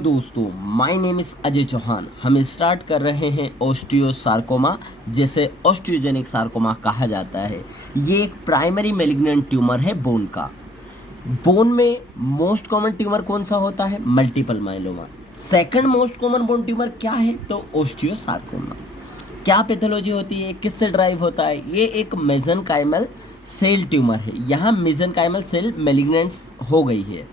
दोस्तों, my name is Ajay Chauhan. हम start कर रहे हैं ओस्टियोसार्कोमा, जिसे ओस्टियोजेनिक सार्कोमा कहा जाता है। ये एक प्राइमरी मैलिग्नेंट ट्यूमर है बोन का। बोन में मोस्ट कॉमन ट्यूमर कौन सा होता है? Multiple myeloma. Second most common bone tumour क्या है? तो ओस्टियोसार्कोमा। क्या पैथोलॉजी होती है, किससे ड्राइव होता है? ये एक मेसेनकाइमल सेल ट्यूमर है। यहाँ मेसेनकाइमल सेल मैलिग्नेंट्स हो गई है।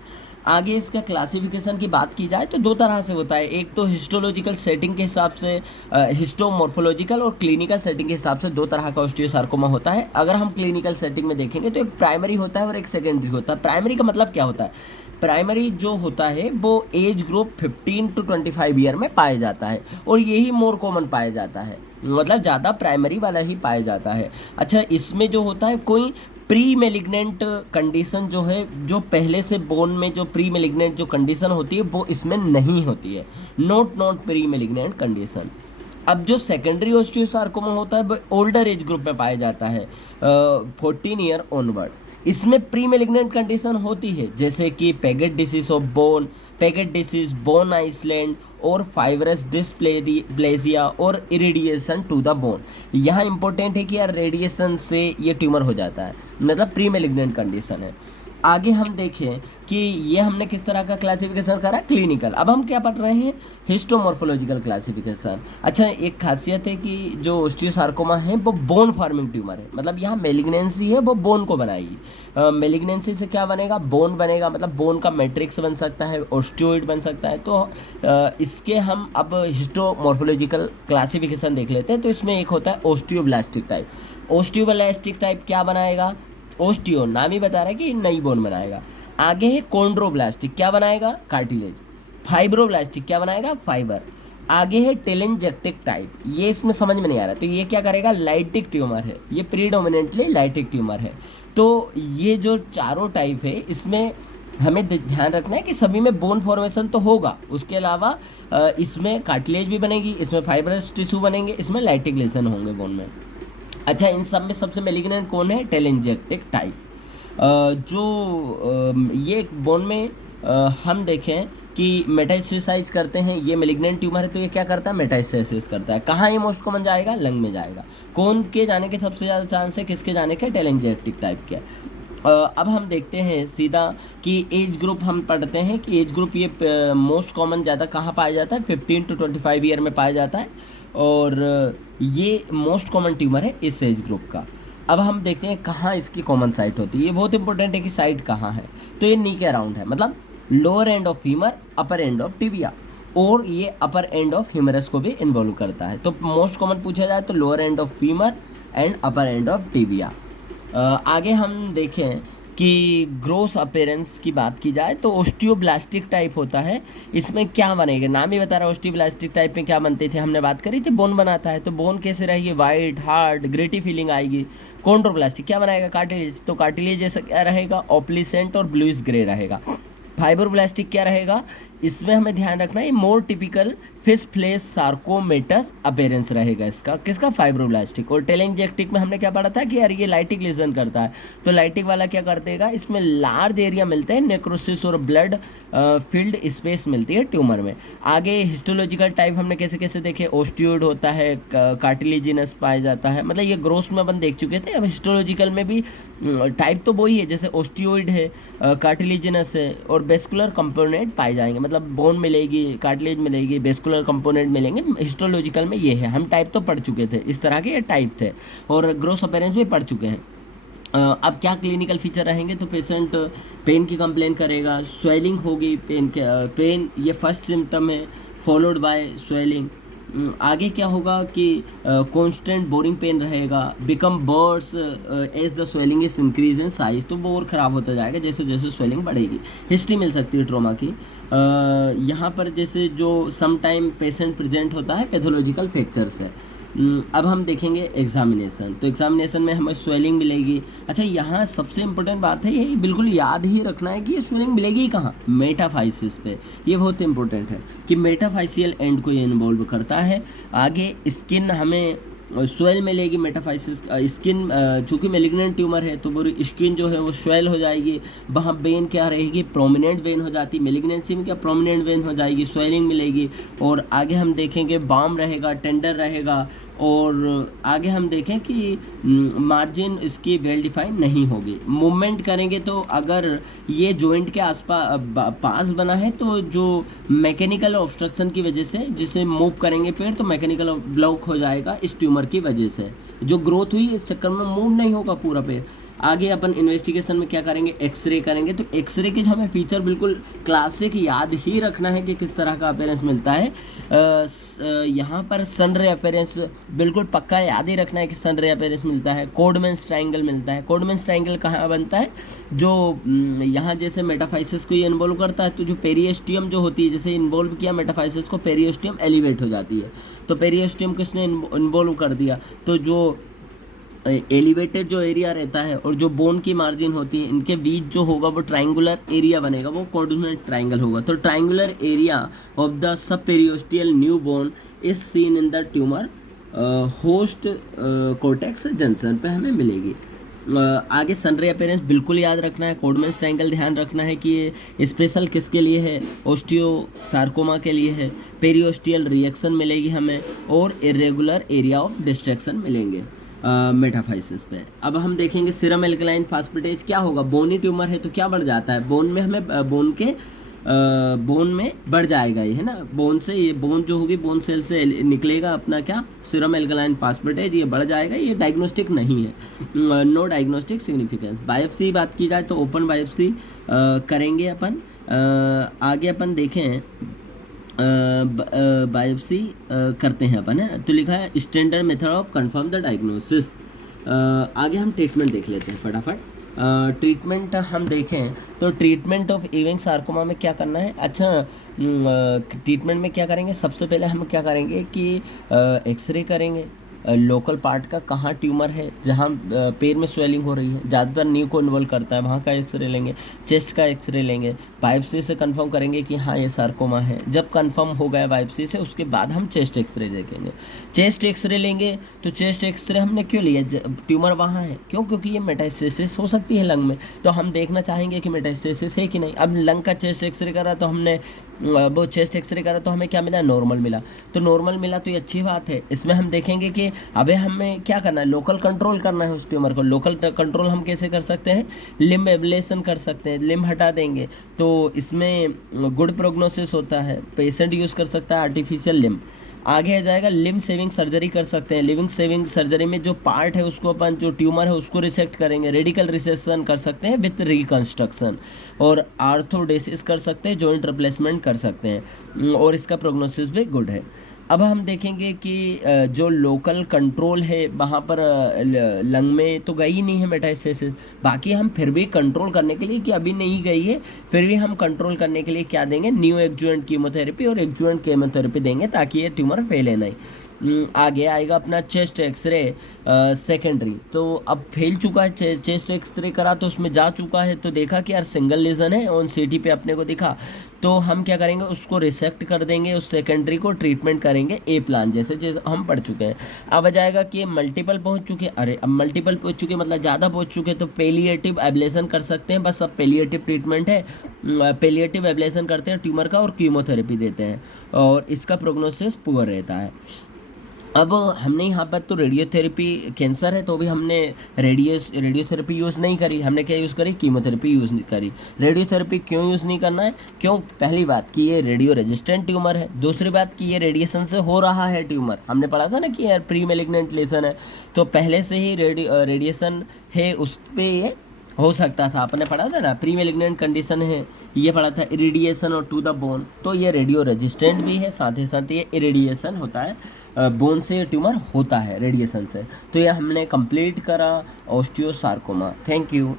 आगे इसका क्लासिफिकेशन की बात की जाए तो दो तरह से होता है। एक तो हिस्टोलॉजिकल सेटिंग के हिसाब से, हिस्टोमॉर्फोलॉजिकल और क्लिनिकल सेटिंग के हिसाब से दो तरह का ओस्टियोसार्कोमा होता है। अगर हम क्लिनिकल सेटिंग में देखेंगे तो एक प्राइमरी होता है और एक सेकेंडरी होता है। प्राइमरी का मतलब क्या होता है? प्राइमरी जो होता है वो एज ग्रुप 15 to 25 ईयर में पाया जाता है और यही मोर कॉमन पाया जाता है, मतलब ज़्यादा प्राइमरी वाला ही पाया जाता है। अच्छा, इसमें जो होता है कोई प्री मेलिग्नेंट कंडीशन जो है, जो पहले से बोन में जो प्री मेलिग्नेंट जो कंडीशन होती है वो इसमें नहीं होती है। Not pre malignant condition. अब जो सेकेंडरी ओस्टियोसार्कोमा होता है वो ओल्डर एज ग्रुप में पाया जाता है, 14 ईयर ऑनवर्ड। इसमें प्री मेलिग्नेंट कंडीशन होती है, जैसे कि Paget disease of bone, Paget disease, bone island और फाइब्रस डिस्प्लेजिया और इरिडिएशन टू द बोन। यहाँ इंपॉर्टेंट है कि यार रेडिएशन से ये ट्यूमर हो जाता है, मतलब प्री मेलिग्नेंट कंडीशन है। आगे हम देखें कि ये हमने किस तरह का क्लासिफिकेशन करा, क्लिनिकल। अब हम क्या पढ़ रहे हैं? हिस्टोमॉर्फोलॉजिकल क्लासिफिकेशन। अच्छा, एक खासियत है कि जो ओस्टियोसार्कोमा है वो बोन फार्मिंग ट्यूमर है, मतलब यहाँ मेलिग्नेंसी है वो बोन को बनाएगी। मेलिग्नेंसी से क्या बनेगा? बोन बनेगा, मतलब बोन का मैट्रिक्स बन सकता है, ओस्टियोइड बन सकता है। तो इसके हम अब हिस्टोमॉर्फोलॉजिकल क्लासिफिकेशन देख लेते हैं। तो इसमें एक होता है ओस्टियोब्लास्टिक टाइप। ओस्टियोब्लास्टिक टाइप क्या बनाएगा? ओस्टियो नाम ही बता रहा है कि नई बोन बनाएगा। आगे है कॉन्ड्रोब्लास्टिक, क्या बनाएगा? कार्टिलेज। फाइब्रोब्लास्टिक क्या बनाएगा? फाइबर। आगे है टेलेंजेक्टिक टाइप, ये इसमें समझ में नहीं आ रहा, तो ये क्या करेगा? लाइटिक ट्यूमर है, ये प्रीडोमिनेंटली लाइटिक ट्यूमर है। तो ये जो चारों टाइप है इसमें हमें ध्यान रखना है कि सभी में बोन फॉर्मेशन तो होगा, उसके अलावा इसमें कार्टिलेज भी बनेगी, इसमें फाइब्रस टिश्यू बनेंगे, इसमें लाइटिक लेसन होंगे बोन में। अच्छा, इन सब में सबसे मेलिग्नेंट कौन है? टेलेंजेक्टिक टाइप। ये बोन में हम देखें कि मेटास्टेसाइज करते हैं, ये मेलिग्नेंट ट्यूमर है तो ये क्या करता है? मेटास्टेसिस करता है। कहाँ ये मोस्ट कॉमन जाएगा? लंग में जाएगा। कौन के जाने के सबसे ज़्यादा चांस है? किसके जाने के? टेलेंजेक्टिक टाइप के। अब हम देखते हैं सीधा कि एज ग्रुप हम पढ़ते हैं कि एज ग्रुप ये मोस्ट कॉमन ज़्यादा कहाँ पाया जाता है? 15 to 25 ईयर में पाया जाता है और ये मोस्ट कॉमन ट्यूमर है इस एज ग्रुप का। अब हम देखते हैं कहाँ इसकी कॉमन साइट होती है। ये बहुत इंपॉर्टेंट है कि साइट कहाँ है। तो ये नी के अराउंड है, मतलब lower end of femur, upper end of tibia, और ये अपर एंड ऑफ ह्यूमरस को भी इन्वॉल्व करता है। तो मोस्ट कॉमन पूछा जाए तो lower end of femur and upper end of tibia. आगे हम देखें कि ग्रोस अपीयरेंस की बात की जाए तो ओस्टियोब्लास्टिक टाइप होता है। इसमें क्या बनेगा? नाम ही बता रहा है। ओस्टियोब्लास्टिक टाइप में क्या बनते थे? हमने बात करी थी, बोन बनाता है। तो बोन कैसे रहेगी? वाइट, हार्ड, ग्रेटी फीलिंग आएगी। कॉन्ड्रोब्लास्टिक क्या बनाएगा? कार्टिलेज। तो कार्टिलेज जैसा क्या रहेगा? ऑप्लिसेंट और ब्लूइश ग्रे रहेगा। फाइब्रोब्लास्टिक क्या रहेगा? इसमें हमें ध्यान रखना है मोर टिपिकल फिश फ्लेश सार्कोमेटस अपीयरेंस रहेगा इसका। किसका? फाइब्रोब्लास्टिक। और टेलेंजेक्टिक में हमने क्या पढ़ा था कि यार ये लाइटिक लेजन करता है, तो लाइटिक वाला क्या कर देगा? इसमें लार्ज एरिया मिलते हैं, नेक्रोसिस और ब्लड फील्ड स्पेस मिलती है ट्यूमर में। आगे हिस्टोलॉजिकल टाइप हमने कैसे कैसे देखे? ओस्टियोइड होता है, कार्टिलेजिनस पाया जाता है, मतलब ये ग्रोस में अपन देख चुके थे। अब हिस्टोलॉजिकल में भी टाइप तो वही है, जैसे ओस्टियोइड है, कार्टिलेजिनस है और वेस्कुलर कंपोनेंट पाए जाएंगे, मतलब बोन मिलेगी, कार्टिलेज मिलेगी, वेस्कुलर कंपोनेंट मिलेंगे। हिस्टोलॉजिकल में ये है। हम टाइप तो पढ़ चुके थे, इस तरह के ये टाइप थे, और ग्रोस अपीयरेंस भी पढ़ चुके हैं। अब क्या क्लिनिकल फीचर रहेंगे? तो पेशेंट पेन की कंप्लेन करेगा, स्वेलिंग होगी, पेन ये फर्स्ट सिम्टम है, फॉलोड बाय स्वेलिंग। आगे क्या होगा कि कांस्टेंट बोरिंग पेन रहेगा, become birds as the swelling is increase in size, तो वो और ख़राब होता जाएगा जैसे जैसे स्वेलिंग बढ़ेगी। हिस्ट्री मिल सकती है ट्रॉमा की। यहाँ पर जैसे जो सम टाइम पेशेंट प्रेजेंट होता है पैथोलॉजिकल फ्रैक्चर्स है। अब हम देखेंगे एग्जामिनेशन। तो एग्जामिनेशन में हमें स्वेलिंग मिलेगी। अच्छा, यहाँ सबसे इंपॉर्टेंट बात है, ये बिल्कुल याद ही रखना है कि ये स्वेलिंग मिलेगी कहाँ? मेटाफाइसिस पे। ये बहुत इंपॉर्टेंट है कि मेटाफाइसियल एंड को ये इन्वॉल्व करता है। आगे स्किन हमें स्वेल मिलेगी मेटाफाइसिस, स्किन चूँकि मेलिग्नेंट ट्यूमर है तो पूरी स्किन जो है वो स्वेल हो जाएगी, वहाँ वेन क्या रहेगी, प्रोमिनेंट वेन हो जाती है, मेलिग्नेंसी में क्या प्रोमिनेंट वेन हो जाएगी, स्वेलिंग मिलेगी। और आगे हम देखेंगे बाम रहेगा, टेंडर रहेगा। और आगे हम देखें कि मार्जिन इसकी वेल डिफाइंड नहीं होगी। मूवमेंट करेंगे तो अगर ये जॉइंट के आसपास पास बना है तो जो मैकेनिकल ऑब्स्ट्रक्शन की वजह से जिसे मूव करेंगे पेड़ तो मैकेनिकल ब्लॉक हो जाएगा इस ट्यूमर की वजह से। जो ग्रोथ हुई इस चक्कर में मूव नहीं होगा पूरा पेड़। आगे अपन इन्वेस्टिगेशन में क्या करेंगे, एक्सरे करेंगे। तो एक्सरे के हमें फीचर बिल्कुल क्लासिक याद ही रखना है कि किस तरह का अपीयरेंस मिलता है। यहाँ पर सन रे अपीयरेंस बिल्कुल पक्का याद ही रखना है कि सन रे अपीयरेंस मिलता है। कोडमैन्स ट्रायंगल मिलता है। कोडमैन्स ट्रायंगल कहाँ बनता है, जो यहाँ जैसे मेटाफाइसिस को ये इन्वॉल्व करता है तो जो पेरियोस्टियम जो होती है, जैसे इन्वॉल्व किया मेटाफाइसिस को, पेरियोस्टियम एलिवेट हो जाती है। तो पेरियोस्टियम किसने इन्वॉल्व कर दिया, तो जो एलिवेटेड जो एरिया रहता है और जो बोन की मार्जिन होती है, इनके बीच जो होगा वो ट्रायंगुलर एरिया बनेगा, वो कोऑर्डिनेट ट्रायंगल होगा। तो triangular area of the sub periosteal new bone is seen in the tumour host cortex junction पे हमें मिलेगी। आगे सन रे अपीयरेंस बिल्कुल याद रखना है। कोडमैन्स ट्रायंगल ध्यान रखना है कि ये स्पेशल किसके लिए है, ओस्टियोसार्कोमा के लिए है। पेरियोस्टियल रिएक्शन मिलेगी हमें और इरेगुलर एरिया ऑफ डिस्ट्रैक्शन मिलेंगे मेटाफाइसिस पे। अब हम देखेंगे सीरम एल्कलाइन फास्फेटेज क्या होगा। बोनी ट्यूमर है तो क्या बढ़ जाता है, बोन में हमें बोन में बढ़ जाएगा ये, है ना। बोन से ये बोन जो होगी, बोन सेल से निकलेगा अपना क्या, सीरम एल्कलाइन फास्फेटेज, ये बढ़ जाएगा। ये डायग्नोस्टिक नहीं है, नो डायग्नोस्टिक सिग्निफिकेंस। बायोप्सी बात की जाए तो ओपन बायोप्सी करेंगे अपन। आगे अपन देखें बायोप्सी करते हैं अपन, है तो लिखा है standard method of confirm the diagnosis. आगे हम ट्रीटमेंट देख लेते हैं फटाफट। ट्रीटमेंट हम देखें तो ट्रीटमेंट ऑफ इविंग सार्कोमा में क्या करना है। अच्छा, ट्रीटमेंट में क्या करेंगे, सबसे पहले हम क्या करेंगे कि एक्सरे करेंगे लोकल पार्ट का, कहाँ ट्यूमर है, जहाँ पैर में स्वेलिंग हो रही है, ज़्यादातर नी को इन्वॉल्व करता है, वहाँ का एक्सरे लेंगे। चेस्ट का एक्सरे लेंगे। बायोप्सी से कंफर्म करेंगे कि हाँ ये सार्कोमा है। जब कंफर्म हो गया बायोप्सी से, उसके बाद हम चेस्ट एक्सरे देखेंगे। चेस्ट एक्सरे लेंगे तो चेस्ट एक्सरे हमने क्यों लिया, ट्यूमर वहाँ है, क्यों, क्योंकि ये मेटास्टेसिस हो सकती है लंग में, तो हम देखना चाहेंगे कि मेटास्टेसिस है कि नहीं। अब लंग का चेस्ट एक्सरे करा तो हमने वो चेस्ट एक्सरे करा तो हमें क्या मिला, नॉर्मल मिला। तो नॉर्मल मिला तो ये अच्छी बात है। इसमें हम देखेंगे कि अबे हमें क्या करना है, लोकल कंट्रोल करना है उस ट्यूमर को। लोकल कंट्रोल हम कैसे कर सकते हैं, लिम्ब एब्लेशन कर सकते हैं, लिम्ब हटा देंगे तो इसमें गुड प्रोग्नोसिस होता है। पेशेंट यूज़ कर सकता है आर्टिफिशियल लिम्ब। आगे आ जाएगा लिम्ब सेविंग सर्जरी कर सकते हैं। लिम्ब सेविंग सर्जरी में जो पार्ट है उसको अपन, जो ट्यूमर है उसको रिसेक्ट करेंगे। रेडिकल रिसेक्शन कर सकते हैं विथ रिकंस्ट्रक्शन। और आर्थोडेसिस कर सकते हैं, जॉइंट रिप्लेसमेंट कर सकते हैं, और इसका प्रोग्नोसिस भी गुड है। अब हम देखेंगे कि जो लोकल कंट्रोल है वहाँ पर लंग में तो गई नहीं है मेटास्टेसिस, बाकी हम फिर भी कंट्रोल करने के लिए, कि अभी नहीं गई है फिर भी हम कंट्रोल करने के लिए क्या देंगे, न्यू एडजुवेंट कीमोथेरेपी और एडजुवेंट कीमोथेरेपी देंगे ताकि ये ट्यूमर फैले नहीं। आगे आएगा अपना चेस्ट एक्सरे सेकेंडरी। तो अब फैल चुका है, चेस्ट एक्सरे करा तो उसमें जा चुका है, तो देखा कि यार सिंगल लीजन है, ऑन सीटी पे अपने को दिखा, तो हम क्या करेंगे, उसको रिसेक्ट कर देंगे, उस सेकेंडरी को ट्रीटमेंट करेंगे ए प्लान, जैसे जैसे हम पढ़ चुके हैं। अब आ जाएगा कि मल्टीपल पहुंच चुके, अरे अब मल्टीपल पहुंच चुके मतलब ज़्यादा पहुंच चुके, तो पेलिएटिव एब्लेशन कर सकते हैं। बस अब पेलिएटिव ट्रीटमेंट है, पेलिएटिव एब्लेशन करते हैं ट्यूमर का और कीमोथेरेपी देते हैं, और इसका प्रोग्नोसिस पुअर रहता है। अब हमने यहाँ पर तो रेडियोथेरेपी, कैंसर है तो भी हमने रेडियोथेरेपी यूज़ नहीं करी, हमने क्या यूज़ करी, कीमोथेरेपी यूज़ नहीं करी। रेडियोथेरेपी क्यों यूज़ नहीं करना है, क्यों, पहली बात कि ये रेडियो रेजिस्टेंट ट्यूमर है, दूसरी बात कि ये रेडिएशन से हो रहा है ट्यूमर। हमने पढ़ा था ना कि यार प्री मैलिग्नेंट लेसन है, तो पहले से ही रेडिएशन है, उस पर ये हो सकता था, आपने पढ़ा था ना, प्री मैलिग्नेंट कंडीशन है, ये पढ़ा था इरिडिएशन और टू द बोन, तो ये रेडियो रेजिस्टेंट भी है, साथ ही साथ ये इरिडिएशन होता है, बोन से ट्यूमर होता है रेडिएशन से। तो ये हमने कंप्लीट करा ऑस्टियोसार्कोमा। Thank you.